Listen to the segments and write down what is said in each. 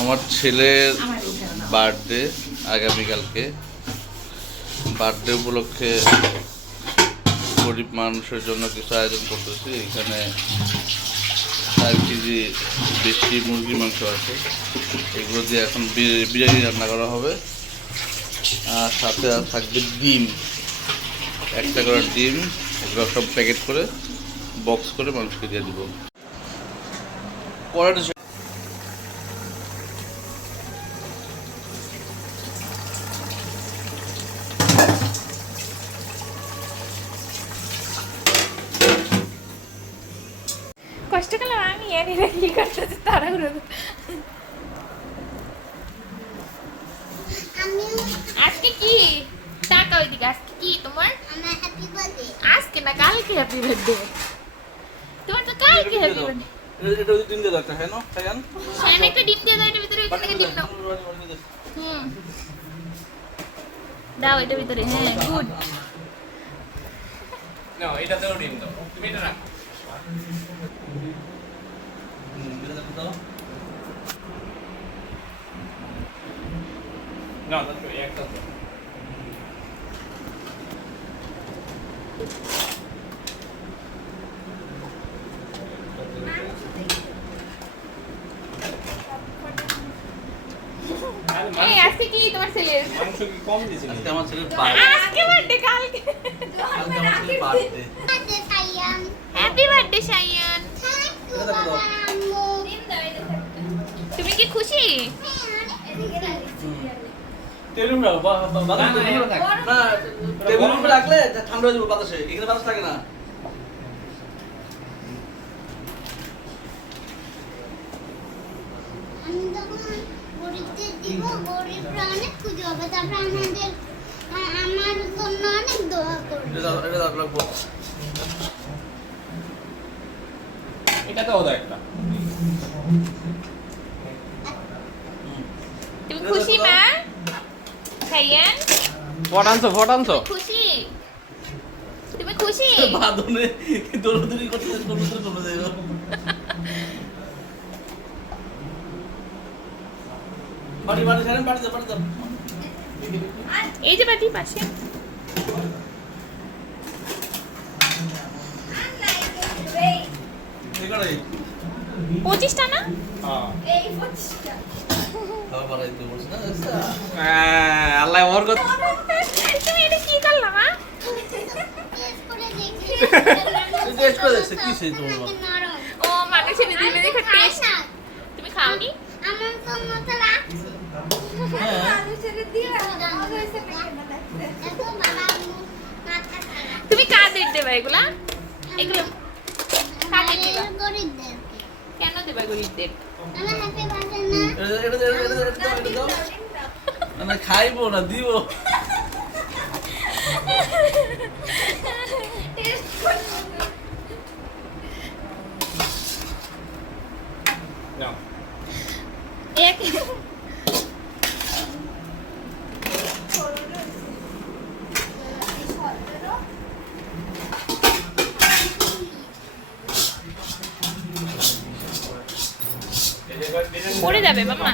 আমার ছেলের বার্থডে আগামীকালকে। বার্থডে উপলক্ষে গরিব মানুষের জন্য কিছু আয়োজন করতেছি। এখানে 4 কেজি দেশি মুরগির মাংস আছে, এগুলো দিয়ে এখন বিরিয়ানি রান্না করা হবে। আর সাথে থাকবে ডিম, একটা করে ডিম, এগুলো সব প্যাকেট করে বক্স করে মানুষকে দিয়ে দেবো। কষ্ট করলাম আমি এনে কি করতেছি তাড়াহুড়ো। আজকে কি টাকা ওইদিকে, আজকে কি তোমার? আমার হ্যাপি বার্থডে। আজকে না কালকে হ্যাপি বার্থডে তোমার, তো কালকে হ্যাপি বার্থডে। এটা ডিম দিয়ে দাও একটা, হ্যাঁ না সায়ান? সায়ান একটা ডিম দিয়ে দাও, এটার ভিতরে ওইখান থেকে ডিম দাও। দাও এটার ভিতরে, হ্যাঁ গুড। না এটাতেও ডিম দাও, তুমি এটা রাখো। না না তুমি একটা দাও। এই আজকে কি তোমার ছেলের? মাংস কি কম দিয়েছে? আজকে আমার ছেলের বার্থডে। আজকে বার্থডে, কালকে কালকে আমার ছেলের বার্থডে। Happy birthday Sayan. তুমি কি খুশি? তেলুন দাও, বাদাম তেলুন রাখ। না, টেবিলের উপরে রাখলে ঠান্ডা হয়ে যাবে বাতাসে, এখানে বাতাস থাকে না। আমি যখন গরিবদের দিব, গরিবরা অনেক খুশি হবে। তারপর আমাদের আমার জন্য অনেক দোয়া করবে। এটা রাখবো। এটাতেও দাও একটা। তুমি খুশি মা? সায়ান ফটানছো খুশি? তুমি খুশি? বাদনে দৌড়াদৌড়ি করতে চলে যাইব। বাড়ি বাড়ি ছাড়েন, বাড়ি যাও, বাড়ি যাও। এই যে বাটি পাশে। এই করে 25টা না? হ্যাঁ এই 25টা। খাওয়া বাড়াইতে বলছ না আচ্ছা। আল্লাহ ওর কথা। তুমি এটা কি করলা মা? টেস্ট করে দেখি। টেস্ট করে দেখছে কি সেই তোমার? নরম। ও মানুষের দিবে দেখে টেস্ট। তুমি খাওনি? আমার জন্য তো রাখছি। হ্যাঁ মানুষের দিয়ে ভালো হয়েছে না। এত বাবা মাথা খারাপ। তুমি কাদের দেবা এগুলা? এগুলো কাদের দেবা? গরিবদের। কেন দেবা গরিবদের? আমার হ্যাপি বার্থডে না। এটা দাও। না খাইবো না দিব। নাও এক পড়ে যাবে মামা।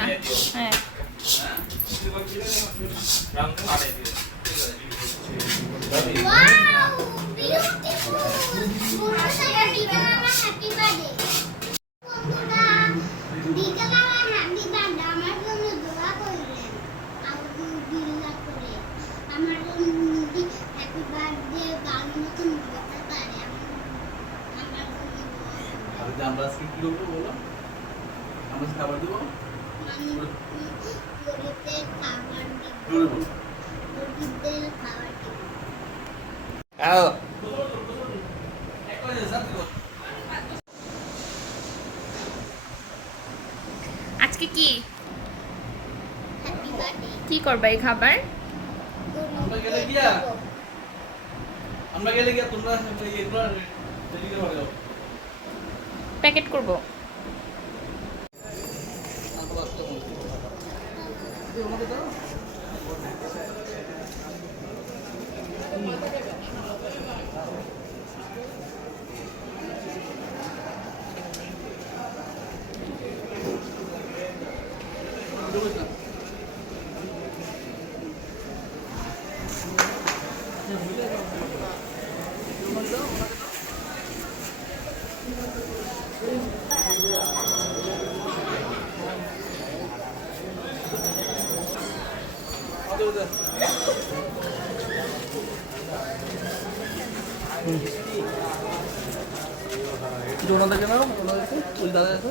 হ্যাঁ ওয়াও বিউটিফুল। পুরো সারা দিবেন আমার হ্যাপি বার্থডে। বন্ধুরা বিকেল আমার হ্যাপি বার্থডে আমার জন্য দোয়া করলেন। আলহামদুলিল্লাহ করে আমার হ্যাপি বার্থডে ভালো মতন হতে পারে। আমার জন্য দোয়া করবেন। আর আমরা আজকে কি করব বলো? আমরা খাবার দেব। গরিবদের খাবার দিব। জোরে বলো। গরিবদের খাবার দিব। আজকে কি হ্যাপি বার্থডে। কি করবা এই খাবার? আমরা গেলে গিয়া তোমরা এগুলো রেডি করে রাখো। প্যাকেট করব। ওনাদেরকে নাও, ওনাদেরকে ওই দাদা আছে।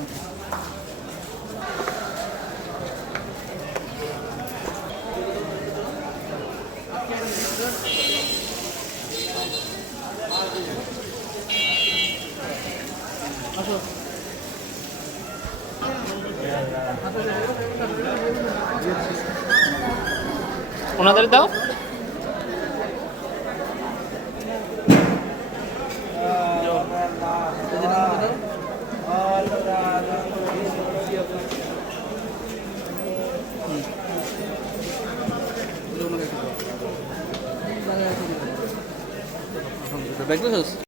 ওনাদের দাও। দেখতেছিস?